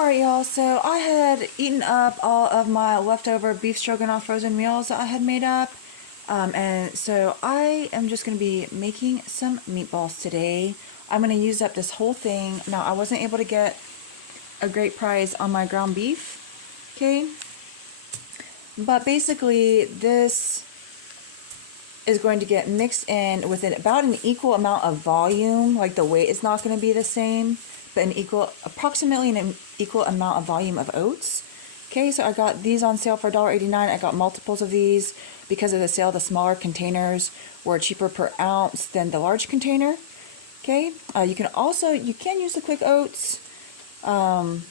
Alright y'all, so I had eaten up all of my leftover beef stroganoff frozen meals that I had made up. And so I am just going to be making some meatballs today. I'm going to use up this whole thing. Now, I wasn't able to get a great price on my ground beef, okay? But basically, this is going to get mixed in with about an equal amount of volume. Like the weight is not going to be the same, but approximately an equal amount of volume of oats. Okay, so I got these on sale for $1.89. I got multiples of these because of the sale. The smaller containers were cheaper per ounce than the large container. Okay, you can use the quick oats. You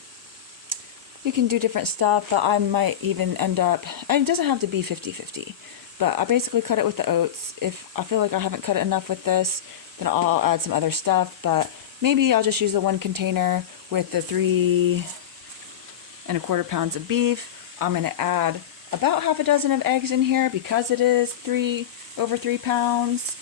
can do different stuff, but I might even end up, it doesn't have to be 50-50, but I basically cut it with the oats. If I feel like I haven't cut it enough with this, then I'll add some other stuff, but maybe I'll just use the one container with the 3 1/4 pounds of beef. I'm going to add about half a dozen of eggs in here because it is over 3 pounds.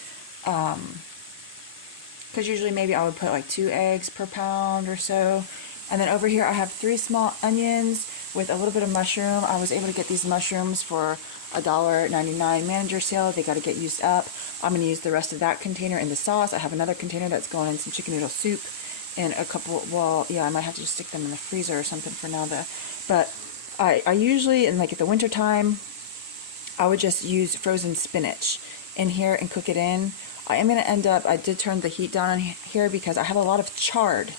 Because usually maybe I would put like 2 eggs per pound or so. And then over here I have 3 small onions with a little bit of mushroom. I was able to get these mushrooms for $1.99 manager sale. They got to get used up. I'm going to use the rest of that container in the sauce. I have another container that's going in some chicken noodle soup and a couple, well, yeah, I might have to just stick them in the freezer or something for now though. But I usually, in like at the winter time, I would just use frozen spinach in here and cook it in. I am going to end up, I did turn the heat down on here because I have a lot of chard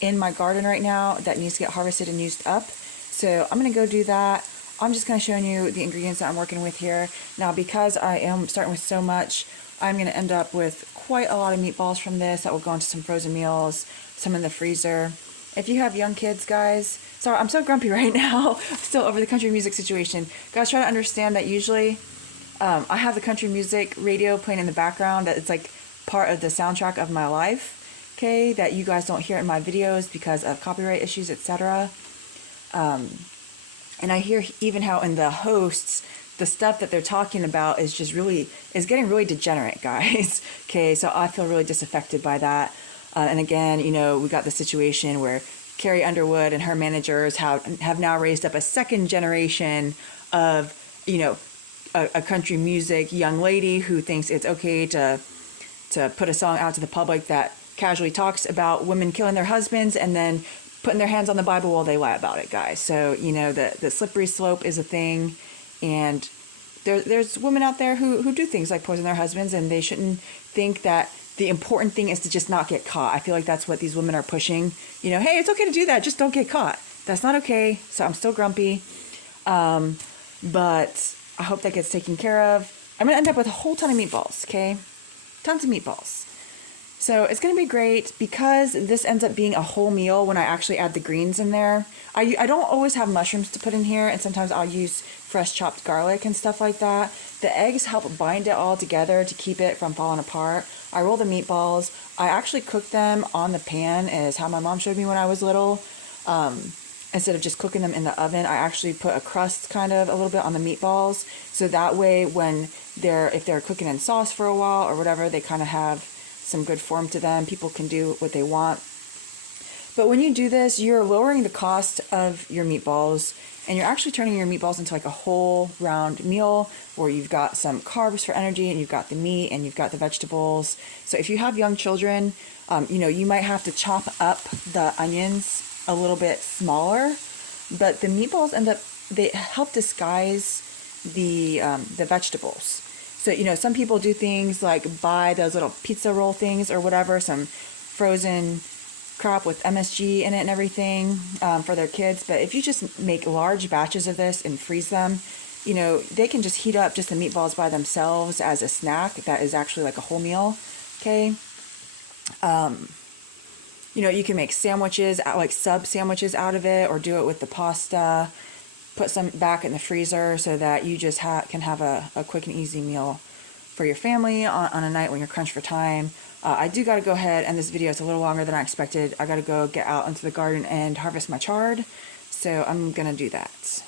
in my garden right now that needs to get harvested and used up. So I'm going to go do that. I'm just kind of showing you the ingredients that I'm working with here. Now, because I am starting with so much, I'm going to end up with quite a lot of meatballs from this that will go into some frozen meals, some in the freezer. If you have young kids, guys, sorry, I'm so grumpy right now, still over the country music situation. Guys, try to understand that usually I have the country music radio playing in the background, that it's like part of the soundtrack of my life, okay, that you guys don't hear in my videos because of copyright issues, etc. And I hear even how in the hosts, the stuff that they're talking about is just is getting really degenerate, guys. Okay, so I feel really disaffected by that. And again, you know, we got the situation where Carrie Underwood and her managers have now raised up a second generation of, you know, a country music young lady who thinks it's okay to put a song out to the public that casually talks about women killing their husbands and then putting their hands on the Bible while they lie about it, guys. So, you know, the slippery slope is a thing, and there's women out there who do things like poison their husbands, and they shouldn't think that the important thing is to just not get caught. I feel like that's what these women are pushing. You know, hey, it's okay to do that, just don't get caught. That's not okay, so I'm still grumpy. But I hope that gets taken care of. I'm going to end up with a whole ton of meatballs, okay? Tons of meatballs. So it's going to be great because this ends up being a whole meal when I actually add the greens in there. I don't always have mushrooms to put in here, and sometimes I'll use fresh chopped garlic and stuff like that. The eggs help bind it all together to keep it from falling apart. I roll the meatballs. I actually cook them on the pan, as how my mom showed me when I was little. Instead of just cooking them in the oven, I actually put a crust kind of a little bit on the meatballs. So that way when if they're cooking in sauce for a while or whatever, they kind of have some good form to them. People can do what they want. But when you do this, you're lowering the cost of your meatballs, and you're actually turning your meatballs into like a whole round meal where you've got some carbs for energy, and you've got the meat, and you've got the vegetables. So if you have young children, you know, you might have to chop up the onions a little bit smaller, but the meatballs they help disguise the vegetables. So, you know, some people do things like buy those little pizza roll things or whatever, some frozen crap with MSG in it and everything for their kids. But if you just make large batches of this and freeze them, you know, they can just heat up just the meatballs by themselves as a snack that is actually like a whole meal, okay? You know, you can make sandwiches, like sub sandwiches out of it, or do it with the pasta. Put some back in the freezer so that you just can have a quick and easy meal for your family on a night when you're crunched for time. I do got to go ahead, and this video is a little longer than I expected. I got to go get out into the garden and harvest my chard, so I'm going to do that.